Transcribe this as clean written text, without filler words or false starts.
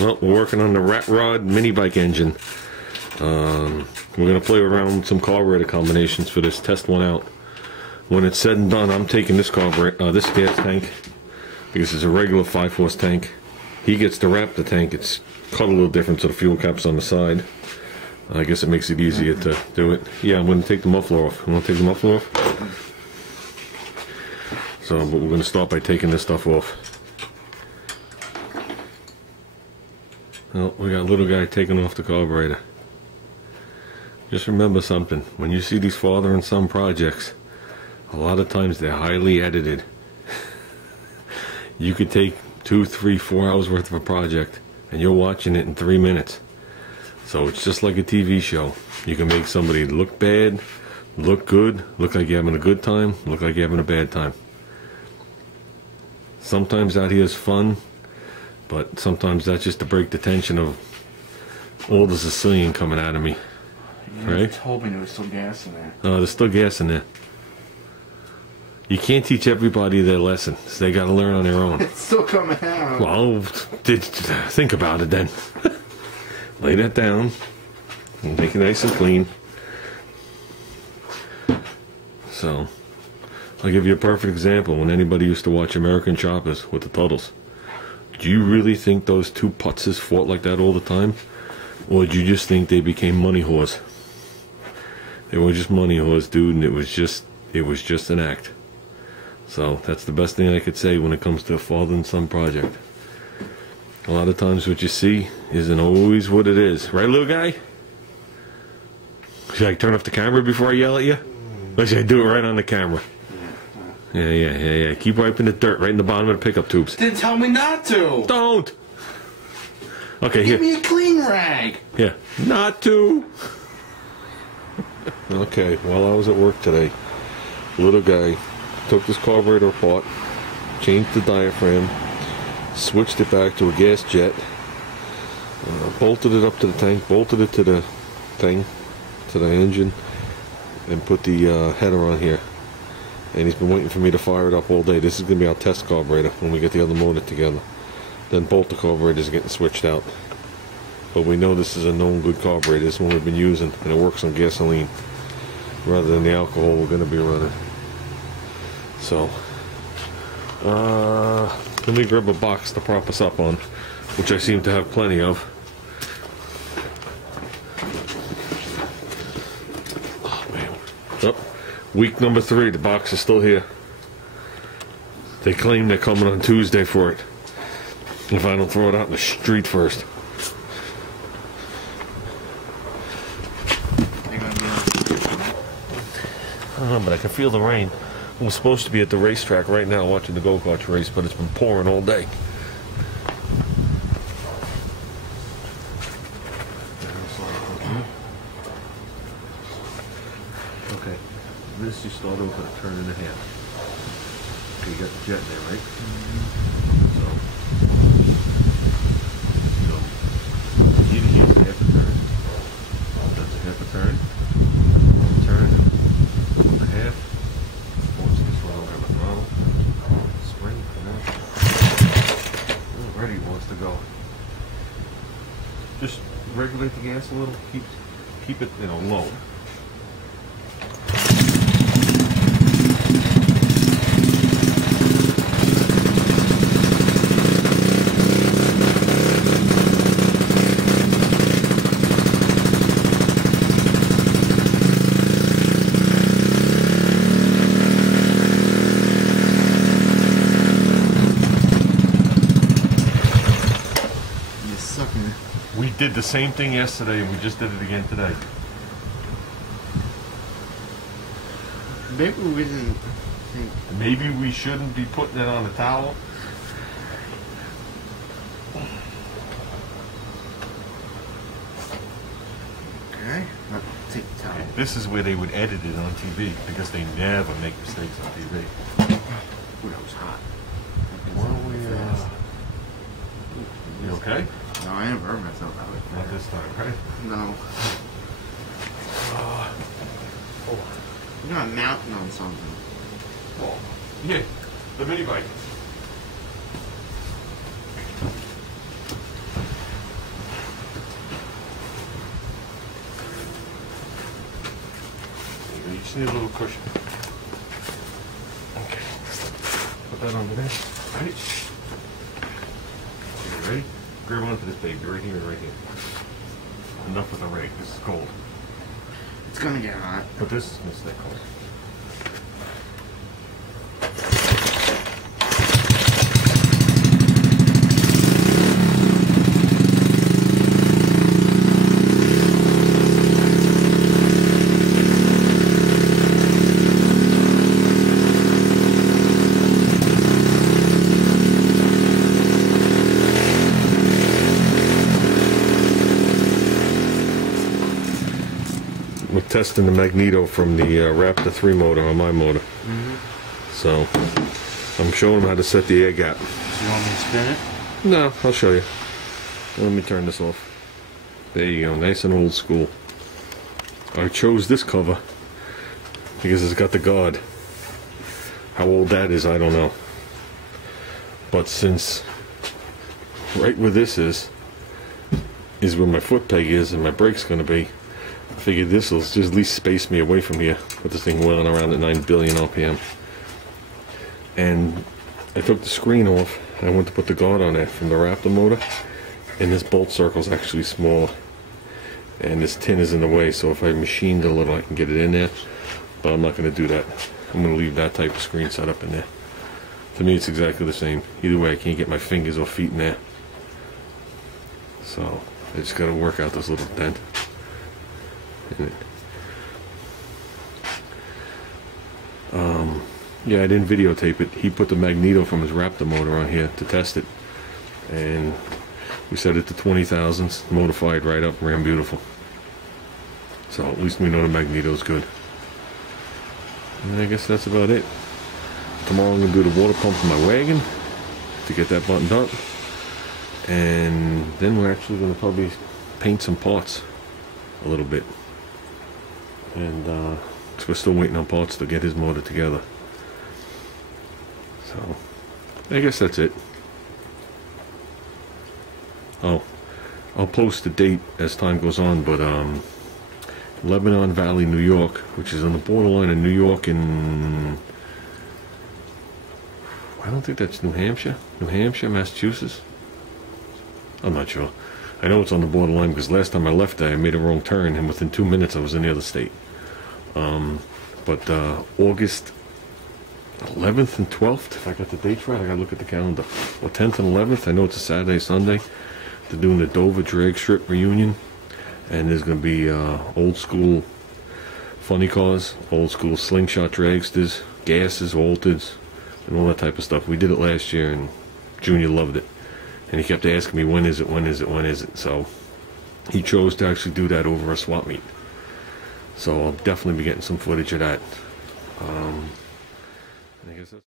Well, we're working on the Rat Rod mini bike engine. We're going to play around with some carburetor combinations for this, test one out. When it's said and done, I'm taking this carburetor, this gas tank, because it's a regular 5-horse tank. He gets to wrap the tank. It's cut a little different, so the fuel cap's on the side. I guess it makes it easier to do it. Yeah, I'm going to take the muffler off. I'm going to take the muffler off. So, but we're going to start by taking this stuff off. Well, we got little guy taking off the carburetor. Just remember something. When you see these father and son projects, a lot of times they're highly edited. You could take 2, 3, 4 hours worth of a project and you're watching it in 3 minutes. So it's just like a TV show. You can make somebody look bad, look good, look like you're having a good time, look like you're having a bad time. Sometimes out here is fun, but sometimes that's just to break the tension of all the Sicilian coming out of me. Right? You told me there was still gas in there. Oh, there's still gas in there. You can't teach everybody their lessons. They got to learn on their own. It's still coming out. Well, think about it then. Lay that down and make it nice and clean. So, I'll give you a perfect example. When anybody used to watch American Choppers with the Tuttles, do you really think those two putzes fought like that all the time? Or did you just think they became money whores? They were just money whores, dude, and it was just an act. So that's the best thing I could say when it comes to a father and son project. A lot of times what you see isn't always what it is. Right, little guy? Should I turn off the camera before I yell at you? Or should I do it right on the camera? Yeah. Keep wiping the dirt right in the bottom of the pickup tubes. Didn't tell me not to. Don't! Okay, here. Give me a clean rag. Yeah, not to. Okay, while I was at work today, little guy took this carburetor apart, changed the diaphragm, switched it back to a gas jet, bolted it up to the tank, bolted it to the thing, to the engine, and put the header on here. And he's been waiting for me to fire it up all day. This is going to be our test carburetor when we get the other motor together. Then both the carburetors are getting switched out. But we know this is a known good carburetor. This one we've been using, and it works on gasoline rather than the alcohol we're going to be running. So, let me grab a box to prop us up on, which I seem to have plenty of. Oh man. Oh, week number 3, the box is still here. They claim they're coming on Tuesday for it. If I don't throw it out in the street first. I don't know, but I can feel the rain. I'm supposed to be at the racetrack right now watching the go-kart race, but it's been pouring all day. Okay, this you start over at a turn and a half. Okay, you got the jet there, right? So here's a half a turn. That's a half a turn. Turn. A half. Force this one over the throttle. Spring. Already wants to go. Just regulate the gas a little. Keep it, low. We did the same thing yesterday, and we just did it again today. Maybe we didn't think. Maybe we shouldn't be putting it on a towel. Okay, I'll take the towel. This is where they would edit it on TV, because they never make mistakes on TV. Ooh, that was hot. You okay? No, I didn't burn myself out. Not this time, right? No. You're not mounting on something. Oh, yeah, the mini bike. need a little cushion. Okay. Put that under there. Right? Okay, ready? Grab onto this baby right here, right here. Enough with the rake. This is cold. It's gonna get hot. But this is gonna stay cold. We're testing the Magneto from the Raptor 3 motor on my motor. So I'm showing him how to set the air gap. You want me to spin it? No, I'll show you. Let me turn this off. There you go, nice and old school. I chose this cover because it's got the guard. How old that is, I don't know. But since right where this is where my foot peg is and my brake's going to be, I figured this will just at least space me away from here with this thing wheeling around at 9 billion RPM. And I took the screen off and I went to put the guard on it from the Raptor motor, and this bolt circle is actually small and this tin is in the way, so if I machined a little I can get it in there, but I'm not going to do that. I'm going to leave that type of screen set up in there. To me it's exactly the same. Either way I can't get my fingers or feet in there, so I just got to work out this little dent in it. Yeah, I didn't videotape it. He put the Magneto from his Raptor motor on here to test it, and we set it to 20,000s. Motor fired right up, ran beautiful. So at least we know the Magneto's good. And I guess that's about it. Tomorrow I'm going to do the water pump for my wagon to get that buttoned up, and then we're actually going to probably paint some parts a little bit. And so we're still waiting on parts to get his motor together. So I guess that's it. Oh, I'll post the date as time goes on, but Lebanon Valley, New York, which is on the borderline of New York and I don't think that's New Hampshire, Massachusetts. I'm not sure. I know it's on the borderline because last time I left there I made a wrong turn and within 2 minutes I was in the other state. But August 11th and 12th, if I got the dates right, I gotta look at the calendar. Or 10th and 11th, I know it's a Saturday, Sunday. They're doing the Dover drag strip reunion, and there's gonna be old school funny cars, old school slingshot dragsters, gases, altereds, and all that type of stuff. We did it last year and Junior loved it. And he kept asking me, when is it? So he chose to actually do that over a swap meet. So I'll definitely be getting some footage of that. I guess that's